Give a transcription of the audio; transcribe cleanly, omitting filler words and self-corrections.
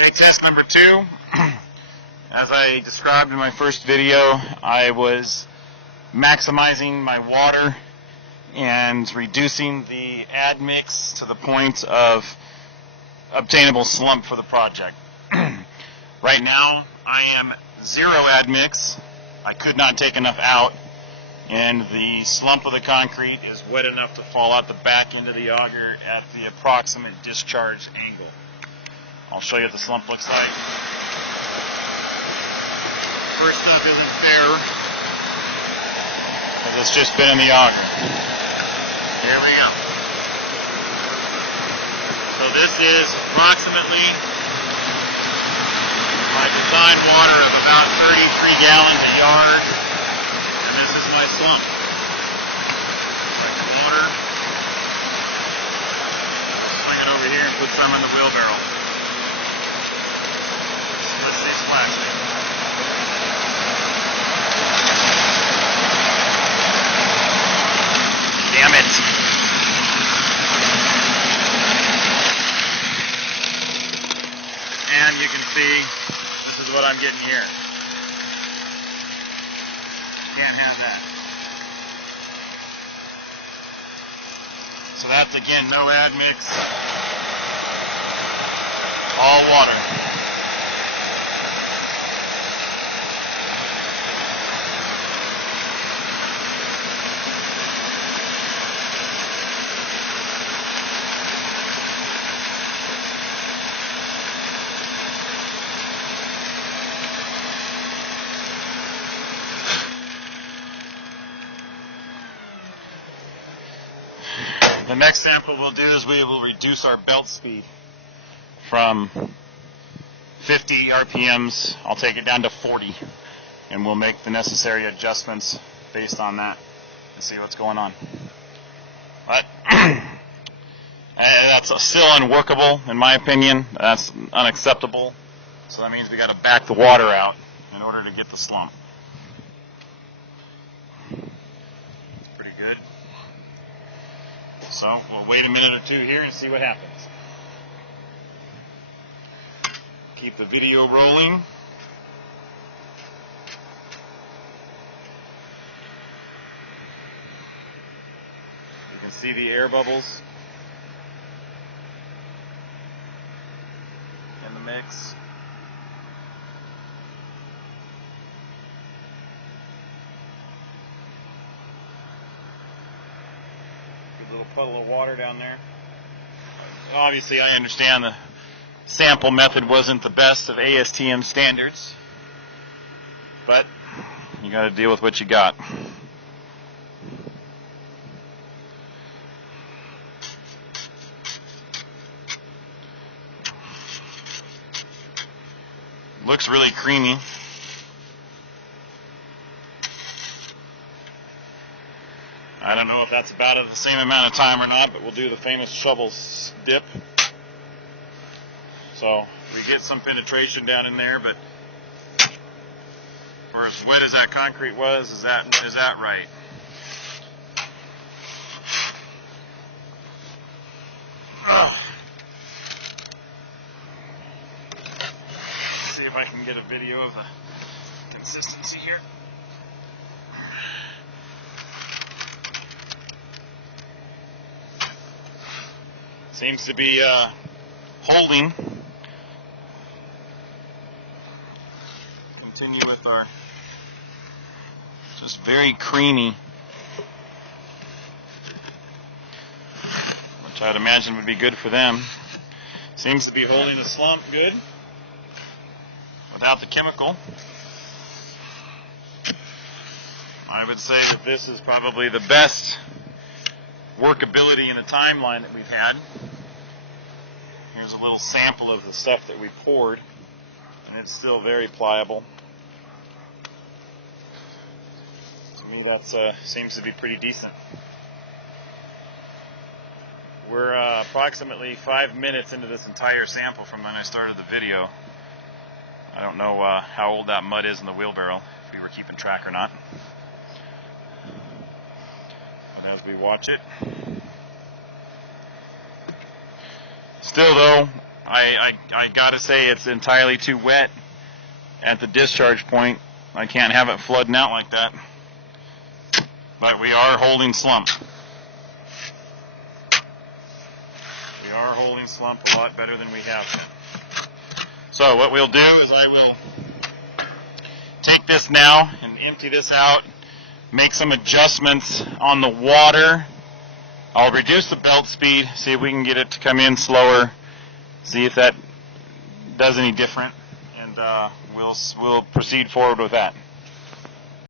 Okay, test number 2. As I described in my first video, I was maximizing my water and reducing the admix to the point of obtainable slump for the project. Right now, I am 0 admix. I could not take enough out, and the slump of the concrete is wet enough to fall out the back end of the auger at the approximate discharge angle. I'll show you what the slump looks like. First up isn't fair, because it's just been in the auger. Here we go. So this is approximately my design water of about 33 gallons a yard, and this is my slump. Like the water. Swing it over here and put some in the wheelbarrow. Let's see splashing. Damn it. And you can see this is what I'm getting here. Can't have that. So that's again no admix. All water. The next sample we'll do is we will reduce our belt speed from 50 RPMs. I'll take it down to 40, and we'll make the necessary adjustments based on that to see what's going on. But that's still unworkable in my opinion. That's unacceptable. So that means we got to back the water out in order to get the slump. Pretty good. So we'll wait a minute or two here and see what happens. Keep the video rolling. You can see the air bubbles in the mix. Little puddle of water down there. Obviously, I understand the sample method wasn't the best of ASTM standards, but you got to deal with what you got. Looks really creamy. I don't know if that's about the same amount of time or not, but we'll do the famous shovel dip. So we get some penetration down in there, but for as wet as that concrete was, is that right? Let's see if I can get a video of the consistency here. Seems to be holding. Continue with our just very creamy, which I'd imagine would be good for them. Seems to be holding the slump good without the chemical. I would say that this is probably the best workability in the timeline that we've had. Here's a little sample of the stuff that we poured, and it's still very pliable. To me, that seems to be pretty decent. We're approximately 5 minutes into this entire sample from when I started the video. I don't know how old that mud is in the wheelbarrow, if we were keeping track or not. But as we watch it, still though, I gotta say it's entirely too wet at the discharge point. I can't have it flooding out like that. But we are holding slump. We are holding slump a lot better than we have been. So what we'll do is I will take this now and empty this out, make some adjustments on the water. I'll reduce the belt speed, see if we can get it to come in slower, see if that does any different, and we'll proceed forward with that.